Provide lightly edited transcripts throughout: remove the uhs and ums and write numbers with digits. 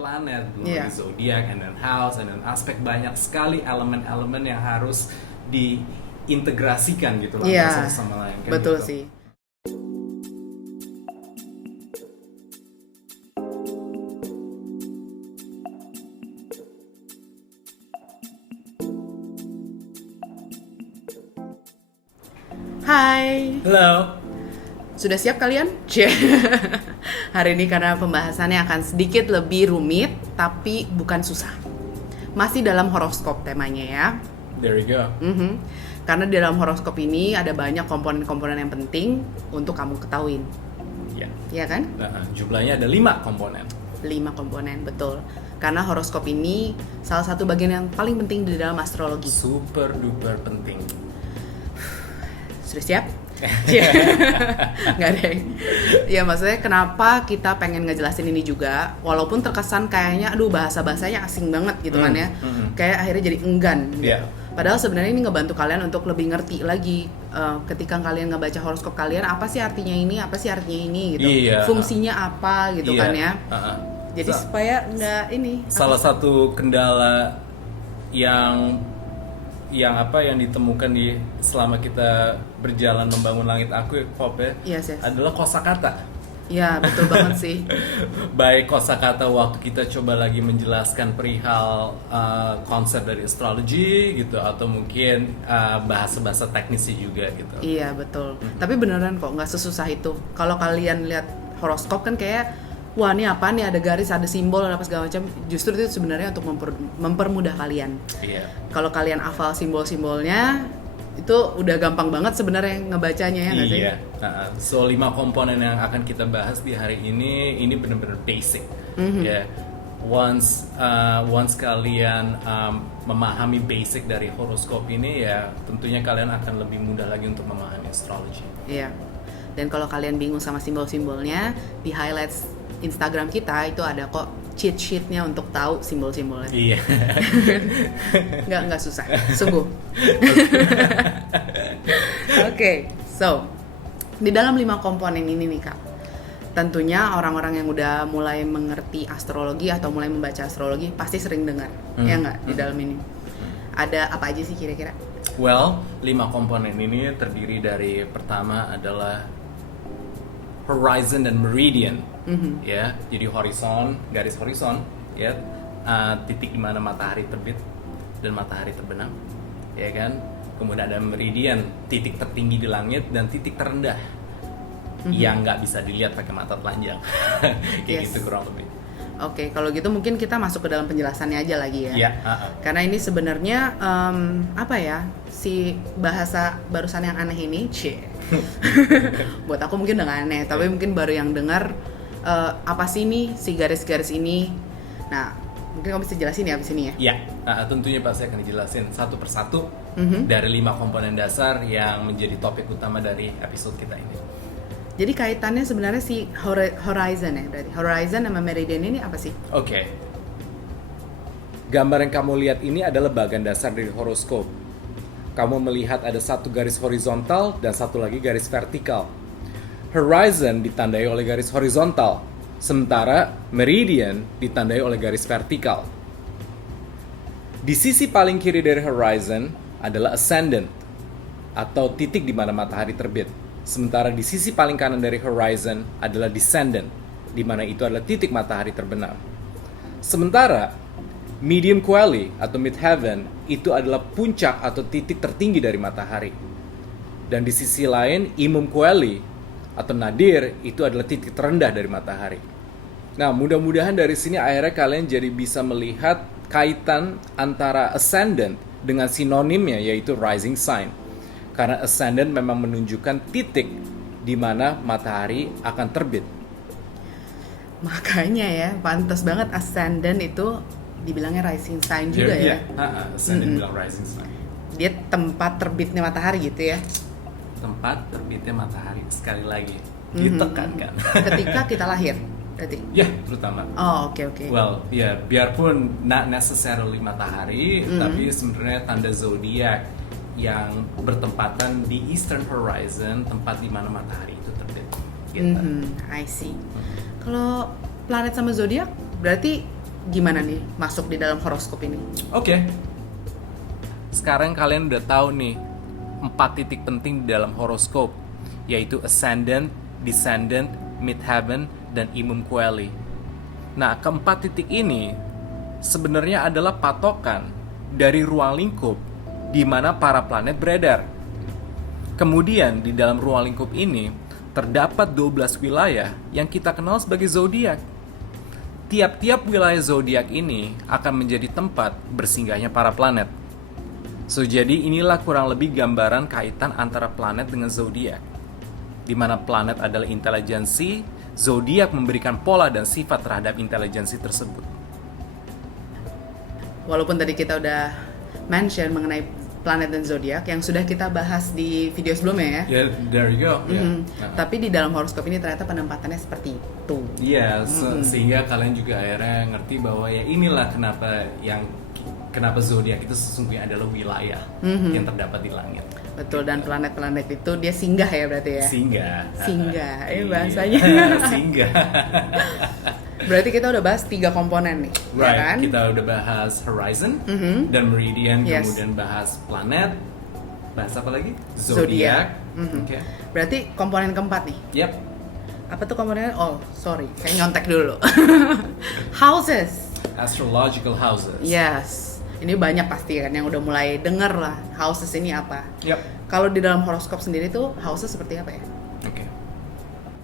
planet, belum lagi zodiak, and then house, and then aspek, banyak sekali elemen-elemen yang harus diintegrasikan gitu lah satu sama lain kan. Betul gitu. sih. Hai. Halo. Sudah siap kalian? Hari ini karena pembahasannya akan sedikit lebih rumit, tapi bukan susah. Masih dalam horoskop temanya ya. There you go. Karena di dalam horoskop ini ada banyak komponen-komponen yang penting untuk kamu ketahuin. Ya. Iya kan? Nah, jumlahnya ada 5 komponen. 5 komponen, betul. Karena horoskop ini salah satu bagian yang paling penting di dalam astrologi. Super duper penting. Sudah siap? Nggak deh. Ya maksudnya kenapa kita pengen ngejelasin ini juga, walaupun terkesan kayaknya aduh bahasa-bahasanya asing banget gitu kan ya, kayak akhirnya jadi enggan gitu. Padahal sebenarnya ini ngebantu kalian untuk lebih ngerti lagi ketika kalian ngebaca horoskop kalian, apa sih artinya ini, apa sih artinya ini gitu, fungsinya apa gitu kan ya. Jadi supaya nggak ini. Salah satu kendala yang ditemukan di selama kita berjalan membangun langit aku Pop ya, adalah kosakata. Iya, betul banget sih. Baik kosakata waktu kita coba lagi menjelaskan perihal konsep dari astrologi gitu, atau mungkin bahasa-bahasa teknisnya juga gitu. Iya, betul. Tapi beneran kok nggak sesusah itu. Kalau kalian lihat horoskop kan kayak wah ini apa nih, ada garis, ada simbol, ada apa segala macam. Justru itu sebenarnya untuk mempermudah kalian. Iya. Kalau kalian hafal simbol-simbolnya, itu udah gampang banget sebenarnya ngebacanya ya nggak sih? Iya. So 5 komponen yang akan kita bahas di hari ini benar-benar basic. Ya. Once kalian memahami basic dari horoskop ini, ya tentunya kalian akan lebih mudah lagi untuk memahami astrologi. Iya. Dan kalau kalian bingung sama simbol-simbolnya, di highlights Instagram kita itu ada kok cheat sheet-nya untuk tahu simbol-simbolnya. Iya. Nggak susah, sungguh. Oke, so di dalam 5 komponen ini nih Kak, tentunya orang-orang yang udah mulai mengerti astrologi atau mulai membaca astrologi pasti sering dengar, ya nggak, di dalam ini. Ada apa aja sih kira-kira? Well, 5 komponen ini terdiri dari, pertama adalah horizon dan meridian. Ya, jadi horizon, garis horizon, ya, titik di mana matahari terbit dan matahari terbenam, ya kan. Kemudian ada meridian, titik tertinggi di langit dan titik terendah yang nggak bisa dilihat pakai mata telanjang. Kayak gitu kurang lebih. Oke, kalau gitu mungkin kita masuk ke dalam penjelasannya aja lagi ya. Karena ini sebenarnya apa ya, si bahasa barusan yang aneh ini, buat aku mungkin udah gak aneh, tapi mungkin baru yang dengar apa sih ini, si garis-garis ini. Nah, mungkin kamu bisa jelasin ya abis ini ya? Iya, tentunya Pak, saya akan dijelasin satu persatu dari 5 komponen dasar yang menjadi topik utama dari episode kita ini. Jadi kaitannya sebenarnya si horizon ya, berarti horizon sama meridian ini apa sih? Oke. Gambar yang kamu lihat ini adalah bagian dasar dari horoskop. Kamu melihat ada satu garis horizontal dan satu lagi garis vertikal. Horizon ditandai oleh garis horizontal, sementara meridian ditandai oleh garis vertikal. Di sisi paling kiri dari horizon adalah ascendant, atau titik di mana matahari terbit. Sementara di sisi paling kanan dari horizon adalah descendant, di mana itu adalah titik matahari terbenam. Sementara medium coeli atau midheaven itu adalah puncak atau titik tertinggi dari matahari. Dan di sisi lain, imum coeli atau nadir itu adalah titik terendah dari matahari. Nah, mudah-mudahan dari sini akhirnya kalian jadi bisa melihat kaitan antara ascendant dengan sinonimnya, yaitu rising sign. Karena ascendant memang menunjukkan titik di mana matahari akan terbit. Makanya ya, pantas banget ascendant itu dibilangnya rising sign juga ya. Ascendant bilang rising sign. Dia tempat terbitnya matahari gitu ya. Tempat terbitnya matahari, sekali lagi ditekankan. Ketika kita lahir, berarti? Ya, terutama. Oh, oke. Well, ya, biarpun not necessarily matahari, tapi sebenarnya tanda zodiak yang bertempatan di Eastern Horizon, tempat di mana matahari itu terbit. Gitu. I see. Kalau planet sama zodiak berarti gimana nih masuk di dalam horoskop ini? Oke. Sekarang kalian udah tahu nih 4 titik penting di dalam horoskop, yaitu ascendant, descendant, midheaven, dan imum coeli. Nah, keempat titik ini sebenarnya adalah patokan dari ruang lingkup di mana para planet beredar. Kemudian di dalam ruang lingkup ini terdapat 12 wilayah yang kita kenal sebagai zodiak. Tiap-tiap wilayah zodiak ini akan menjadi tempat bersinggahnya para planet. So, jadi inilah kurang lebih gambaran kaitan antara planet dengan zodiak, di mana planet adalah intelijensi, zodiak memberikan pola dan sifat terhadap intelijensi tersebut. Walaupun tadi kita udah mention mengenai planet dan zodiak yang sudah kita bahas di video sebelumnya ya. Yeah, there you go. Tapi di dalam horoskop ini ternyata penempatannya seperti itu. Iya, sehingga kalian juga akhirnya ngerti bahwa ya inilah kenapa zodiak itu sesungguhnya adalah wilayah yang terdapat di langit. Betul, dan planet-planet itu dia singgah ya berarti ya? Singgah, bahasanya. Singgah. Berarti kita udah bahas 3 komponen nih, Right, ya kan? kita udah bahas horizon dan meridian, kemudian bahas planet, bahas apa lagi? Zodiak. Okay. Berarti komponen keempat nih. Yep. Apa tuh komponennya? Oh, sorry, saya nyontek dulu. Houses. Astrological houses. Yes. Ini banyak pasti kan yang udah mulai denger lah houses ini apa. Yep. Kalau di dalam horoskop sendiri tuh houses seperti apa ya? Oke.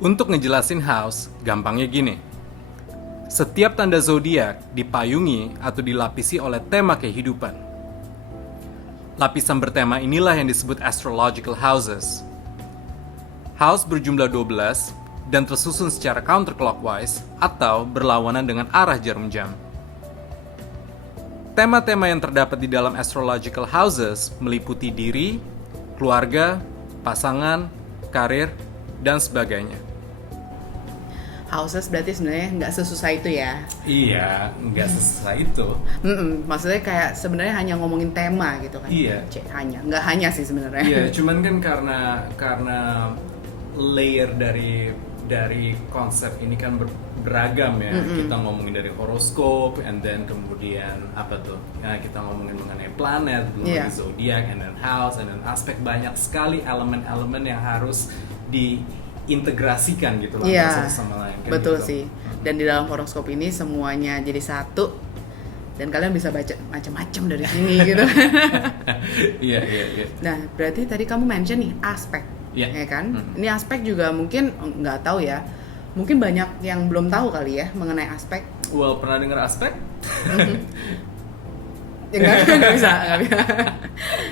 Untuk ngejelasin house, gampangnya gini. Setiap tanda zodiak dipayungi atau dilapisi oleh tema kehidupan. Lapisan bertema inilah yang disebut astrological houses. House berjumlah 12 dan tersusun secara counterclockwise atau berlawanan dengan arah jarum jam. Tema-tema yang terdapat di dalam astrological houses meliputi diri, keluarga, pasangan, karir, dan sebagainya. Houses berarti sebenarnya nggak sesusah itu ya? Iya, nggak sesusah itu. Maksudnya kayak sebenarnya hanya ngomongin tema gitu kan? Iya. Nggak hanya sih sebenarnya. Iya, cuman kan karena layer dari konsep ini kan beragam ya. Kita ngomongin dari horoskop, and then kemudian apa tuh? Ya, kita ngomongin mengenai planet, mengenai zodiak, and then house, and then aspek, banyak sekali elemen-elemen yang harus diintegrasikan gitu lah satu sama lain. Kan betul gitu. sih. Dan di dalam horoskop ini semuanya jadi satu. Dan kalian bisa baca macam-macam dari sini gitu. Iya. Nah, berarti tadi kamu mention nih aspek, ya kan? Ini aspek juga mungkin nggak tahu ya. Mungkin banyak yang belum tahu kali ya mengenai aspek. Well, pernah dengar aspek? Ya, nggak bisa.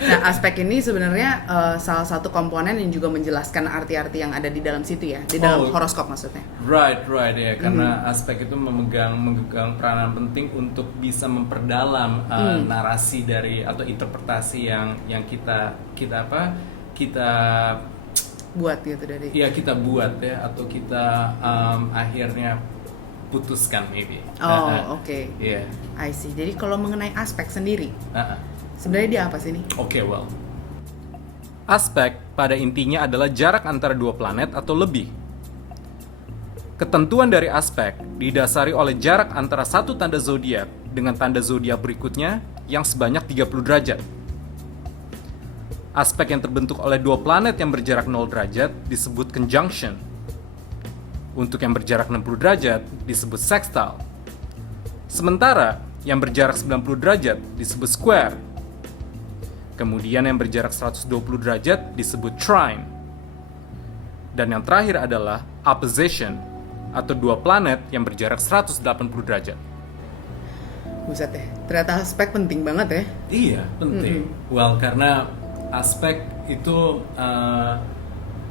Nah, aspek ini sebenarnya salah satu komponen yang juga menjelaskan arti-arti yang ada di dalam situ ya, di dalam horoskop maksudnya. Right ya, karena aspek itu memegang peranan penting untuk bisa memperdalam narasi dari atau interpretasi yang kita buat gitu dari. Iya, kita buat ya, atau kita akhirnya putuskan maybe. Oke. Iya. I see. Jadi kalau mengenai aspek sendiri, sebenarnya dia apa sih nih? Oke, well. Aspek pada intinya adalah jarak antara 2 planet atau lebih. Ketentuan dari aspek didasari oleh jarak antara satu tanda zodiak dengan tanda zodiak berikutnya yang sebanyak 30 derajat. Aspek yang terbentuk oleh 2 planet yang berjarak 0 derajat disebut conjunction. Untuk yang berjarak 60 derajat disebut sextile. Sementara yang berjarak 90 derajat disebut square. Kemudian yang berjarak 120 derajat disebut trine. Dan yang terakhir adalah opposition, atau 2 planet yang berjarak 180 derajat. Buset deh, ternyata aspek penting banget ya. Iya, penting. Well, karena aspek itu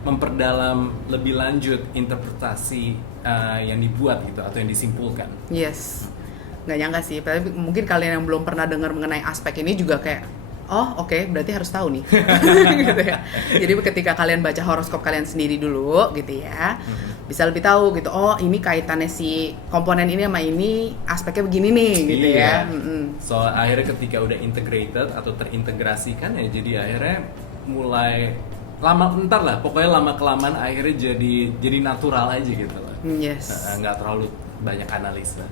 memperdalam lebih lanjut interpretasi yang dibuat gitu atau yang disimpulkan. Yes, nggak nyangka sih. Tapi mungkin kalian yang belum pernah dengar mengenai aspek ini juga kayak, oke, berarti harus tahu nih. Gitu ya. Jadi ketika kalian baca horoskop kalian sendiri dulu gitu ya, bisa lebih tahu gitu. Oh, ini kaitannya si komponen ini sama ini, aspeknya begini nih gitu ya. So akhirnya ketika udah integrated atau terintegrasikan ya, jadi akhirnya mulai pokoknya lama kelamaan akhirnya jadi natural aja gitu lah. Yes. Nggak banyak analisa.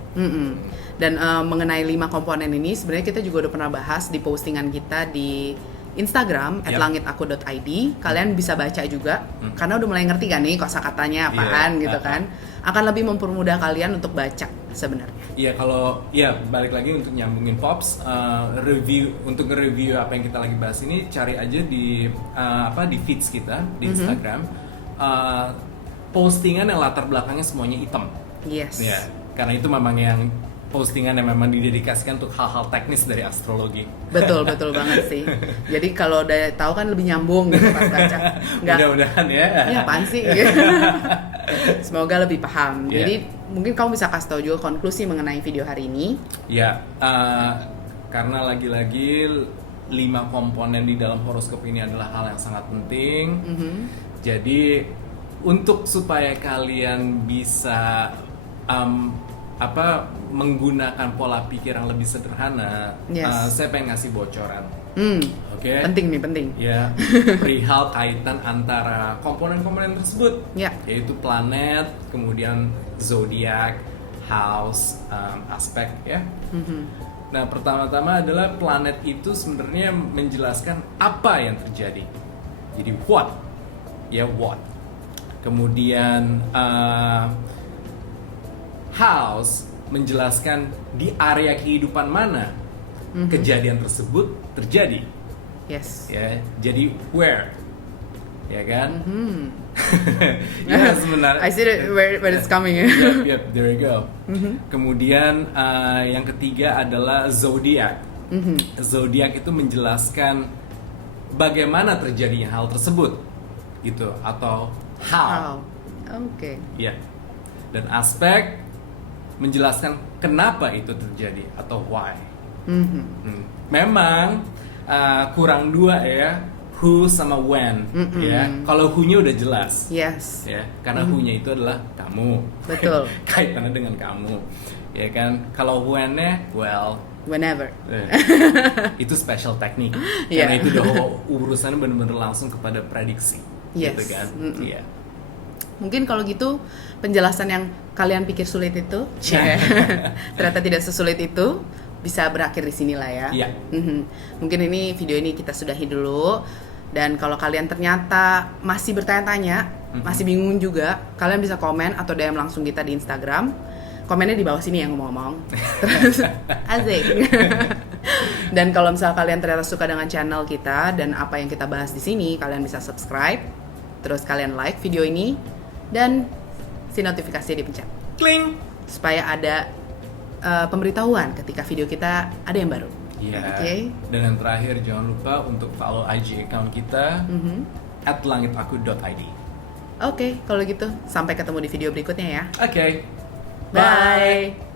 Dan mengenai 5 komponen ini sebenarnya kita juga udah pernah bahas di postingan kita di Instagram @langitaku.id. Kalian bisa baca juga karena udah mulai ngerti kan nih kosakatanya apaan gitu kan. Akan lebih mempermudah kalian untuk baca sebenarnya. Iya, kalau balik lagi untuk nyambungin Pops, untuk nge-review apa yang kita lagi bahas ini, cari aja di di feeds kita di Instagram. Postingan yang latar belakangnya semuanya hitam. Yes. Ya, karena itu memang yang postingan yang memang didedikasikan untuk hal-hal teknis dari astrologi. Betul banget sih. Jadi kalau udah tahu kan lebih nyambung gitu pas baca. Mudah-mudahan ya. Ini apaan sih? Semoga lebih paham. Jadi mungkin kamu bisa kasih tahu juga konklusi mengenai video hari ini. Ya, karena lagi-lagi 5 komponen di dalam horoskop ini adalah hal yang sangat penting. Jadi untuk supaya kalian bisa menggunakan pola pikir yang lebih sederhana, saya pengen ngasih bocoran. Oke. Penting. Ya, perihal kaitan antara komponen-komponen tersebut, yaitu planet, kemudian zodiak, house, aspek ya. Nah, pertama-tama adalah planet itu sebenarnya menjelaskan apa yang terjadi. Jadi what? Kemudian house menjelaskan di area kehidupan mana kejadian tersebut terjadi. Yes. Ya, jadi where, ya kan? Ya sebenarnya. I see where it's coming. Yep, there you go. Kemudian yang ketiga adalah zodiak. Zodiak itu menjelaskan bagaimana terjadinya hal tersebut, gitu, atau how. Oke. Ya. Dan aspek menjelaskan kenapa itu terjadi atau why. Memang kurang 2 ya, who sama when. Ya, kalau who-nya udah jelas. Yes. Ya, karena who-nya itu adalah kamu. Betul. Kaitannya dengan kamu. Ya kan, kalau when-nya whenever. Itu special teknik. Karena itu udah urusannya benar-benar langsung kepada prediksi. Yes. Gitu kan. Iya. Mungkin kalau gitu penjelasan yang kalian pikir sulit itu ternyata tidak sesulit itu, bisa berakhir di sinilah ya. Iya. Mungkin video ini kita sudahi dulu. Dan kalau kalian ternyata masih bertanya-tanya, masih bingung juga, kalian bisa komen atau DM langsung kita di Instagram. Komennya di bawah sini yang ngomong. Terus asik. Dan kalau misalnya kalian ternyata suka dengan channel kita dan apa yang kita bahas di sini, kalian bisa subscribe. Terus kalian like video ini dan si notifikasi dipencet. Kling. Supaya ada pemberitahuan ketika video kita ada yang baru. Iya. Okay. Dan yang terakhir jangan lupa untuk follow IG account kita @langitaku.id. Oke, kalau gitu sampai ketemu di video berikutnya ya. Oke. Bye.